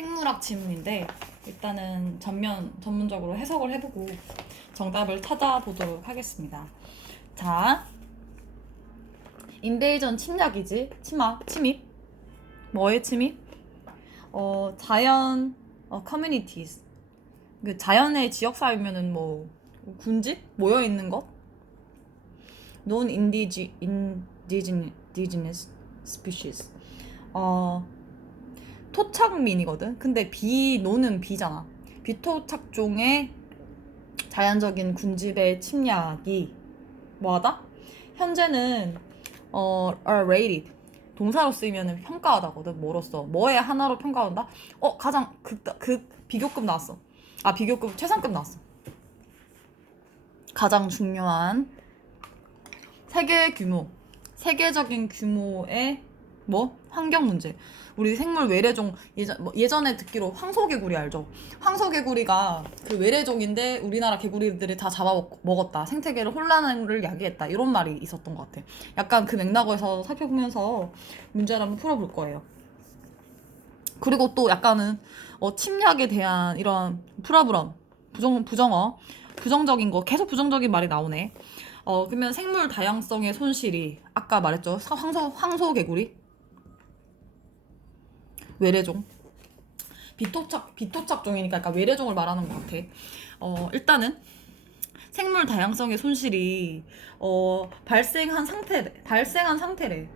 생물학 지문인데 일단은 전면 전문적으로 해석을 해보고 정답을 찾아보도록 하겠습니다. 자, 인베이전 침략이지? 침략 침입? 뭐의 침입? 어 자연 어 커뮤니티스 그 자연의 지역 사회면은 뭐 군집? 모여 있는 것? non indige indigenous species. 어 토착민이거든. 근데 비노는 비잖아. 비토착종의 자연적인 군집의 침략이 뭐하다? 현재는 어 are rated 동사로 쓰이면 평가하다거든. 뭐로써 뭐의 하나로 평가한다? 어 가장 극, 극 비교급 나왔어. 아 비교급 최상급 나왔어. 가장 중요한 세계 규모, 세계적인 규모의 뭐 환경 문제. 우리 생물 외래종 예전 뭐 예전에 듣기로 황소개구리 알죠? 황소개구리가 그 외래종인데 우리나라 개구리들이 다 잡아 먹- 먹었다. 생태계를 혼란을 야기했다. 이런 말이 있었던 것 같아. 약간 그 맥락에서 살펴보면서 문제를 한번 풀어볼 거예요. 그리고 또 약간은 어, 침략에 대한 이런 프라브럼 부정 부정어 부정적인 거 계속 부정적인 말이 나오네. 어 그러면 생물 다양성의 손실이 아까 말했죠 사- 황소 황소 개구리 외래종 비토착 비토착종이니까 약간 외래종을 말하는 것 같아. 어 일단은 생물 다양성의 손실이 어 발생한 상태 발생한 상태래.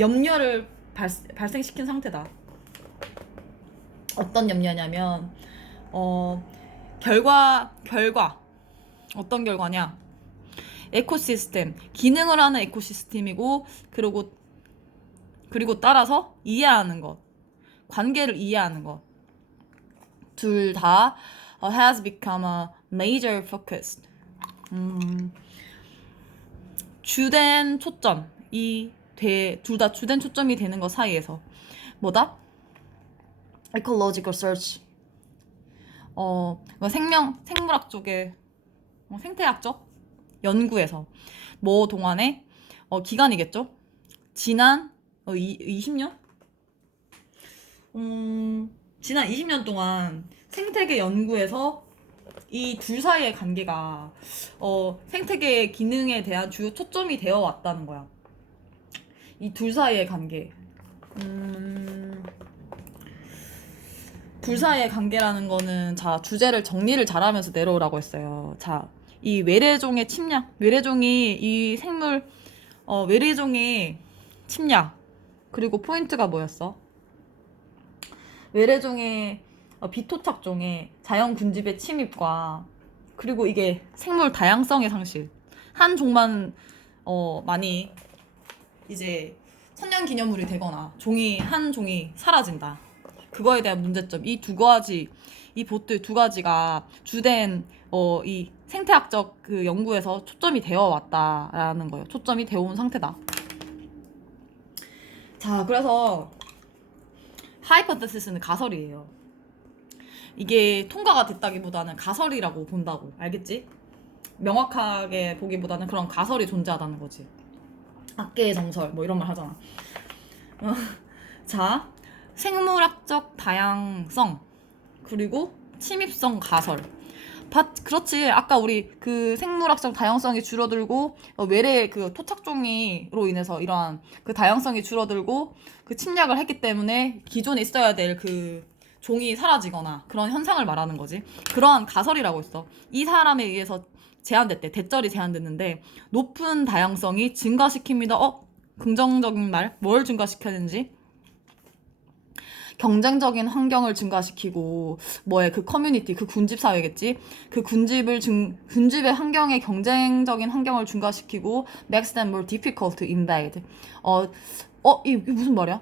염려를 발, 발생시킨 상태다. 어떤 염려냐면 어 결과 결과 어떤 결과냐? 에코시스템 기능을 하는 에코시스템이고 그리고 그리고 따라서 이해하는 것. 관계를 이해하는 것. 둘 다 has become a major focus. 음, 주된 초점이 둘다 주된 초점이 되는 것 사이에서. 뭐다? ecological search. 어뭐 생명 생물학 쪽에 어, 생태학적 연구에서. 뭐 동안에? 어, 기간이겠죠? 지난 어, 이, 20년? 음, 지난 20년 동안 생태계 연구에서 이 둘 사이의 관계가 어, 생태계의 기능에 대한 주요 초점이 되어 왔다는 거야. 이 둘 사이의 관계. 음, 둘 사이의 관계라는 거는 자 주제를 정리를 잘하면서 내려오라고 했어요. 자, 이 외래종의 침략, 외래종이 이 생물 어, 외래종의 침략 그리고 포인트가 뭐였어? 외래종의 어, 비토착종의 자연 군집의 침입과 그리고 이게 생물 다양성의 상실 한 종만 어, 많이 이제 천년 기념물이 되거나 종이 한 종이 사라진다. 그거에 대한 문제점 이 두 가지 이 보트 두 가지가 주된 어, 이 생태학적 그 연구에서 초점이 되어 왔다라는 거예요. 초점이 되어 온 상태다. 자, 그래서 하이퍼테시스는 가설이에요. 이게 통과가 됐다기보다는 가설이라고 본다고. 알겠지? 명확하게 보기보다는 그런 가설이 존재하다는 거지. 악계의 정설 뭐 이런 말 하잖아. 어, 자, 생물학적 다양성 그리고 침입성 가설. 바, 그렇지. 아까 우리 그 생물학적 다양성이 줄어들고 어, 외래 그 토착종이로 인해서 이러한 그 다양성이 줄어들고 그 침략을 했기 때문에 기존에 있어야 될 그 종이 사라지거나 그런 현상을 말하는 거지. 그러한 가설이라고 있어. 이 사람에 의해서 제한됐대. 대절이 제한됐는데 높은 다양성이 증가시킵니다. 어? 긍정적인 말. 뭘 증가시켰는지. 경쟁적인 환경을 증가시키고 뭐에 그 커뮤니티 그 군집 사회겠지? 그 군집을 증 군집의 환경의 경쟁적인 환경을 증가시키고 makes them more difficult to invade. 어어 이, 이 무슨 말이야?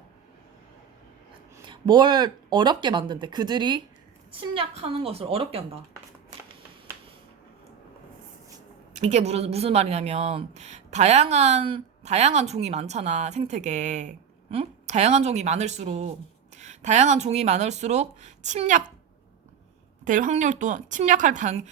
뭘 어렵게 만든대? 그들이 침략하는 것을 어렵게 한다. 이게 무슨 무슨 말이냐면 다양한 다양한 종이 많잖아 생태계에 응? 다양한 종이 많을수록 다양한 종이 많을수록 침략될 확률도 침략할 당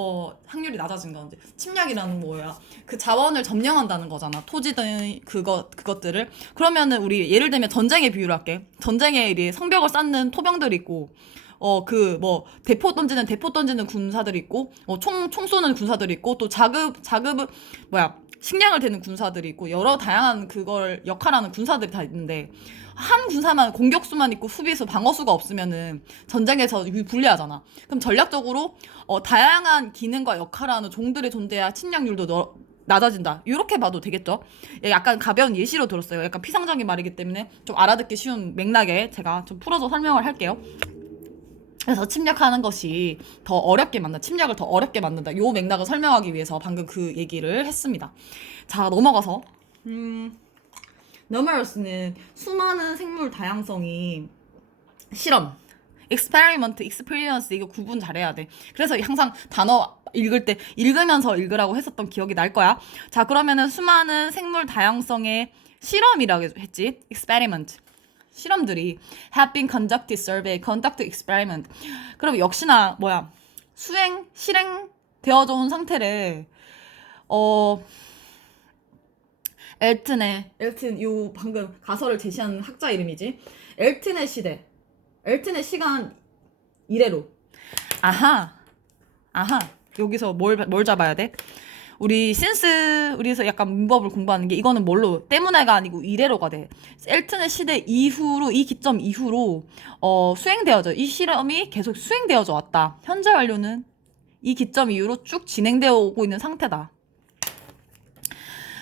어 확률이 낮아진 건지. 침략이라는 뭐야? 그 자원을 점령한다는 거잖아. 토지든 그거 그것들을. 그러면은 우리 예를 들면 전쟁의 비유를 할게. 전쟁에 이제 성벽을 쌓는 토병들이 있고 어 그 뭐 대포 던지는 대포 던지는 군사들이 있고 어총총 쏘는 군사들이 있고 또 자급 자급 뭐야 식량을 대는 군사들이 있고 여러 다양한 그걸 역할하는 군사들이 다 있는데 한 군사만 공격수만 있고 수비수 방어수가 없으면은 전쟁에서 유- 불리하잖아. 그럼 전략적으로 어, 다양한 기능과 역할하는 종들의 존재야 침략률도 너- 낮아진다. 이렇게 봐도 되겠죠? 예, 약간 가벼운 예시로 들었어요. 약간 피상적인 말이기 때문에 좀 알아듣기 쉬운 맥락에 제가 좀 풀어서 설명을 할게요. 그래서 침략하는 것이 더 어렵게 만든다. 침략을 더 어렵게 만든다. 요 맥락을 설명하기 위해서 방금 그 얘기를 했습니다. 자, 넘어가서 음, numerous는 수많은 생물 다양성이 실험, experiment, experience 이거 구분 잘해야 돼. 그래서 항상 단어 읽을 때 읽으면서 읽으라고 했었던 기억이 날 거야. 자, 그러면은 수많은 생물 다양성의 실험이라고 했지. experiment. 실험들이 have been conducted survey, conduct experiment. 그럼 역시나 뭐야? 수행, 실행 되어져 온 상태를 어 엘튼의 엘튼 요 방금 가설을 제시한 학자 이름이지. 엘튼의 시대. 엘튼의 시간 이래로. 아하. 아하. 여기서 뭘, 뭘 잡아야 돼? 우리 신스 우리에서 약간 문법을 공부하는 게 이거는 뭘로 때문에가 아니고 이래로가 돼. 엘튼의 시대 이후로 이 기점 이후로 어, 수행되어져 이 실험이 계속 수행되어져 왔다. 현재 완료는 이 기점 이후로 쭉 진행되어 오고 있는 상태다.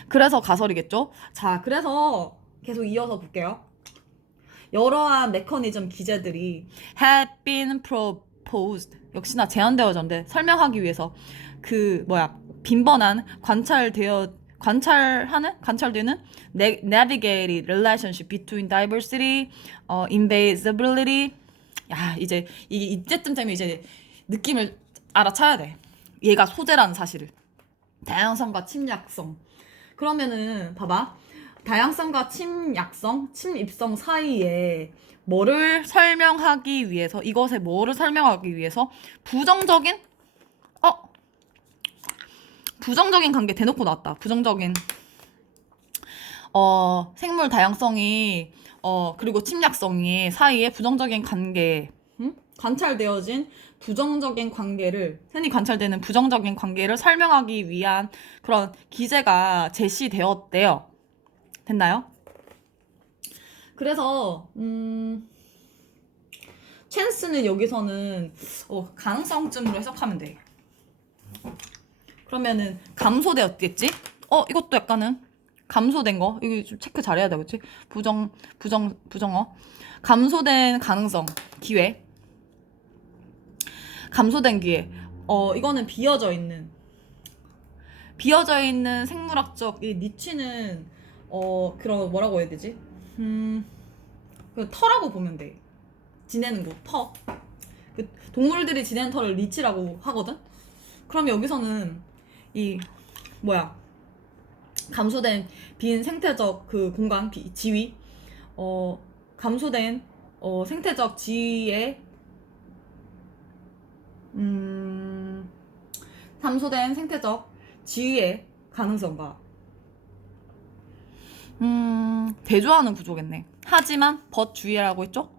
그래서 가설이겠죠. 자, 그래서 계속 이어서 볼게요. 여러한 메커니즘 기제들이 have been proposed 역시나 제안되어졌는데 설명하기 위해서 그 뭐야 빈번한 관찰되어 관찰하는 관찰되는 navigate relationship between diversity, 어, invisibility. 야 이제 이게 이때쯤 되면 이제 느낌을 알아차야 돼. 얘가 소재라는 사실을. 다양성과 침략성. 그러면은 봐봐. 다양성과 침약성, 침입성 사이에 뭐를 설명하기 위해서 이것에 뭐를 설명하기 위해서 부정적인 어 부정적인 관계 대놓고 나왔다. 부정적인 어 생물 다양성이 어 그리고 침략성이 사이에 부정적인 관계 음? 관찰되어진 부정적인 관계를 흔히 관찰되는 부정적인 관계를 설명하기 위한 그런 기제가 제시되었대요. 됐나요? 그래서 음 찬스는 여기서는 어, 가능성쯤으로 해석하면 돼. 그러면은 감소되었겠지? 어 이것도 약간은 감소된 거 이거 좀 체크 잘해야 돼 그렇지? 부정 부정 부정어 감소된 가능성 기회 감소된 기회 어 이거는 비어져 있는 비어져 있는 생물학적 이 니치는 어 그런 뭐라고 해야 되지? 음그 터라고 보면 돼 지내는 곳 터. 그 동물들이 지내는 터를 리치라고 하거든. 그럼 여기서는 이 뭐야 감소된 빈 생태적 그 공간 비, 지위 어 감소된 어 생태적 지위의 음 감소된 생태적 지위의 가능성과 음 대조하는 구조겠네. 하지만 벗 주의라고 했죠?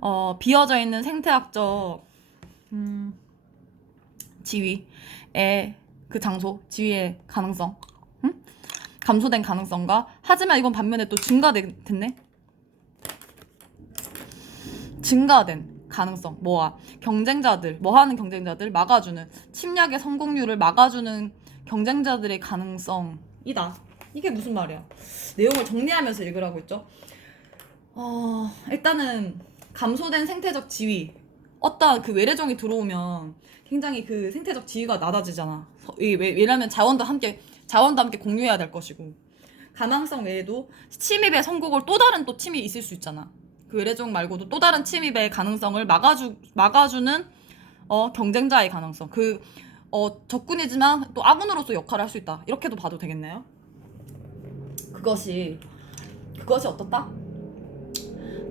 어, 비어져 있는 생태학적 음, 지위의 그 장소, 지위의 가능성, 음? 감소된 가능성과 하지만 이건 반면에 또 증가됐네. 증가된 가능성, 뭐야? 경쟁자들, 뭐 하는 경쟁자들 막아주는 침략의 성공률을 막아주는 경쟁자들의 가능성이다. 이게 무슨 말이야? 내용을 정리하면서 읽으라고 했죠. 어, 일단은 감소된 생태적 지위. 어떤 그 외래종이 들어오면 굉장히 그 생태적 지위가 낮아지잖아. 왜냐면 자원도 함께 자원도 함께 공유해야 될 것이고 가망성 외에도 침입의 선곡을 또 다른 또 침입이 있을 수 있잖아. 그 외래종 말고도 또 다른 침입의 가능성을 막아주 막아주는 어 경쟁자의 가능성. 그 어, 적군이지만 또 아군으로서 역할을 할 수 있다. 이렇게도 봐도 되겠네요. 그것이 그것이 어떻다?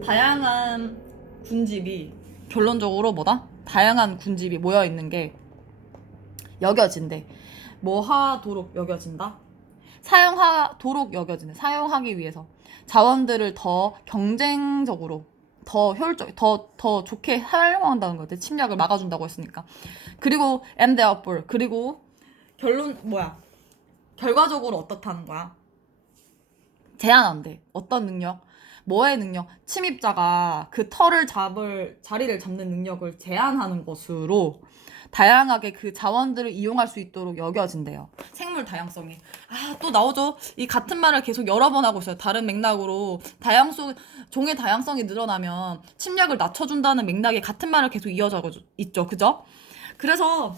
다양한 군집이 결론적으로 뭐다? 다양한 군집이 모여 있는 게 여겨진대. 뭐 하도록 여겨진다? 사용하도록 여겨진대. 사용하기 위해서 자원들을 더 경쟁적으로 더 효율적, 더, 더 좋게 활용한다는 거지. 침략을 막아준다고 했으니까. 그리고 and therefore 그리고 결론 뭐야? 결과적으로 어떻다는 거야? 제한한대. 어떤 능력? 뭐의 능력? 침입자가 그 털을 잡을 자리를 잡는 능력을 제한하는 것으로 다양하게 그 자원들을 이용할 수 있도록 여겨진대요. 생물 다양성이. 아, 또 나오죠. 이 같은 말을 계속 여러 번 하고 있어요. 다른 맥락으로 다양성 종의 다양성이 늘어나면 침략을 낮춰준다는 맥락에 같은 말을 계속 이어져 있죠. 그죠? 그래서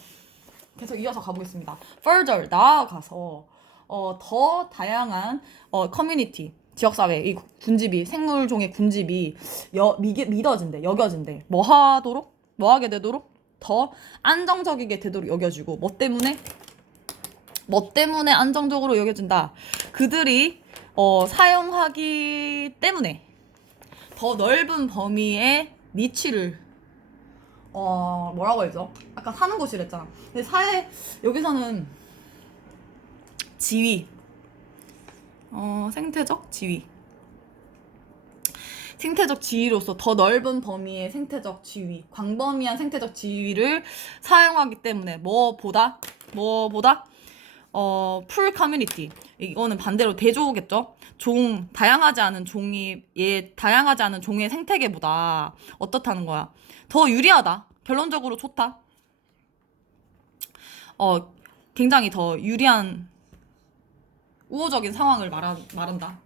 계속 이어서 가보겠습니다. Further 나아가서 어, 더 다양한 어, 커뮤니티 지역사회 이 군집이 생물종의 군집이 여, 미게, 믿어진대 여겨진대. 뭐 하도록? 뭐 하게 되도록? 더 안정적이게 되도록 여겨지고 뭐 때문에? 뭐 때문에 안정적으로 여겨진다. 그들이 어, 사용하기 때문에 더 넓은 범위의 니치를 어 뭐라고 해야죠? 아까 사는 곳이랬잖아. 근데 사회 여기서는 지위 어 생태적 지위. 생태적 지위로서 더 넓은 범위의 생태적 지위 광범위한 생태적 지위를 사용하기 때문에 뭐보다 뭐보다? 어 풀 커뮤니티. 이거는 반대로 대조겠죠? 종 다양하지 않은 종이 얘 다양하지 않은 종의 생태계보다. 어떻다는 거야? 더 유리하다. 결론적으로 좋다. 어 굉장히 더 유리한 우호적인 상황을 말하, 말한다.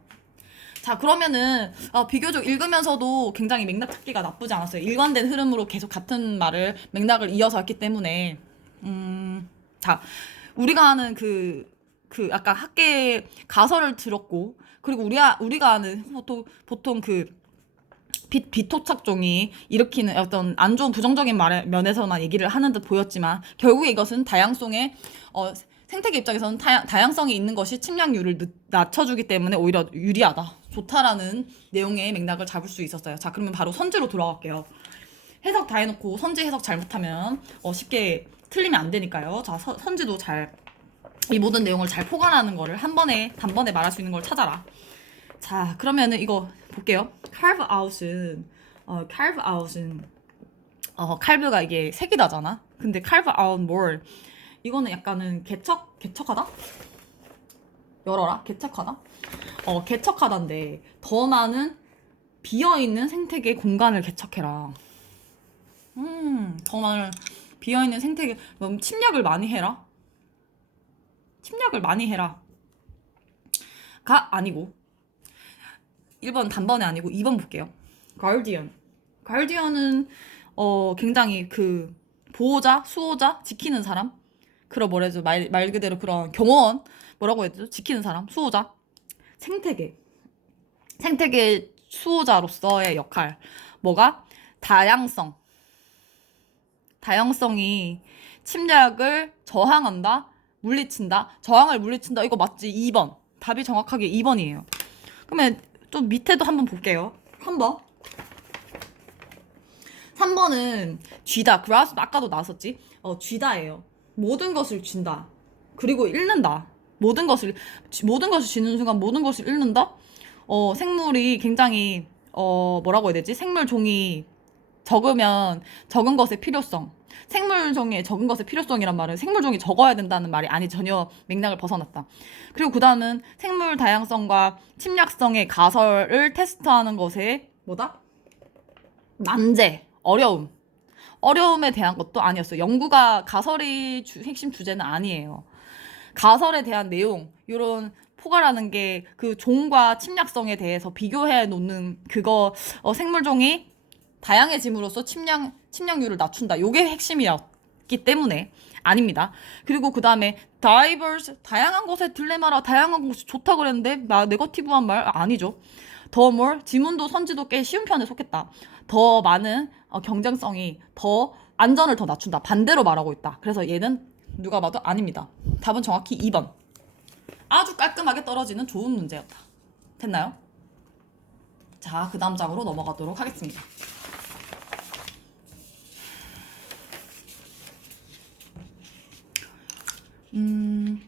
자 그러면은 어, 비교적 읽으면서도 굉장히 맥락 찾기가 나쁘지 않았어요. 일관된 흐름으로 계속 같은 말을 맥락을 이어서 했기 때문에. 음 자 우리가 아는 그, 그, 아까 학계 가설을 들었고, 그리고 우리, 우리가 아는 보통, 보통 그, 비, 비토착종이 일으키는 어떤 안 좋은 부정적인 말 면에서만 얘기를 하는 듯 보였지만, 결국에 이것은 다양성의, 어, 생태계 입장에서는 다양, 다양 성이 있는 것이 침략률을 늦, 낮춰주기 때문에 오히려 유리하다. 좋다라는 내용의 맥락을 잡을 수 있었어요. 자, 그러면 바로 선지로 돌아갈게요. 해석 다 해놓고 선지 해석 잘못하면 어, 쉽게 틀리면 안 되니까요. 자, 서, 선지도 잘 이 모든 내용을 잘 포괄하는 거를 한 번에 단번에 말할 수 있는 걸 찾아라. 자, 그러면은 이거 볼게요. carve out은 어, carve out은 어, 칼브가 이게 색이다잖아. 근데 carve out more 이거는 약간은 개척 개척하다? 열어라. 개척하다? 어, 개척하다인데 더 많은 비어 있는 생태계 공간을 개척해라. 음, 더 많은 비어 있는 생태계 넌 침략을 많이 해라. 침략을 많이 해라. 가 아니고 1번 단번에 아니고 2번 볼게요. 가디언. 가디언은 어 굉장히 그 보호자, 수호자, 지키는 사람. 그런 뭐래죠 말, 말 그대로 그런 경호원 뭐라고 해야 되죠? 지키는 사람, 수호자, 생태계, 생태계 수호자로서의 역할. 뭐가 다양성. 다양성이 침략을 저항한다, 물리친다, 저항을 물리친다. 이거 맞지? 2번. 답이 정확하게 2번이에요. 그러면 좀 밑에도 한번 볼게요. 3번. 3번은 쥐다. 그라스 아까도 나왔었지? 어, 쥐다예요. 모든 것을 쥔다. 그리고 잃는다. 모든 것을 쥐- 모든 것을 쥐는 순간 모든 것을 잃는다. 어, 생물이 굉장히 어, 뭐라고 해야 되지? 생물 종이 적으면 적은 것의 필요성. 생물 종의 적은 것의 필요성이란 말은 생물 종이 적어야 된다는 말이 아니 전혀 맥락을 벗어났다. 그리고 그 다음은 생물 다양성과 침략성의 가설을 테스트하는 것에 뭐다? 난제, 어려움. 어려움에 대한 것도 아니었어요. 연구가 가설이 주- 핵심 주제는 아니에요. 가설에 대한 내용, 이런 포괄하는 게 그 종과 침략성에 대해서 비교해 놓는 그거 어, 생물종이 다양해짐으로써 침략 침략률을 낮춘다. 요게 핵심이었기 때문에 아닙니다. 그리고 그 다음에 diverse 다양한 것에 들레마라 다양한 것이 좋다 그랬는데 나 네거티브한 말 아니죠. 더 more 지문도 선지도 꽤 쉬운 편에 속했다. 더 많은 어, 경쟁성이 더 안전을 더 낮춘다. 반대로 말하고 있다. 그래서 얘는 누가 봐도 아닙니다. 답은 정확히 2번. 아주 깔끔하게 떨어지는 좋은 문제였다. 됐나요? 자, 그 다음 장으로 넘어가도록 하겠습니다. 음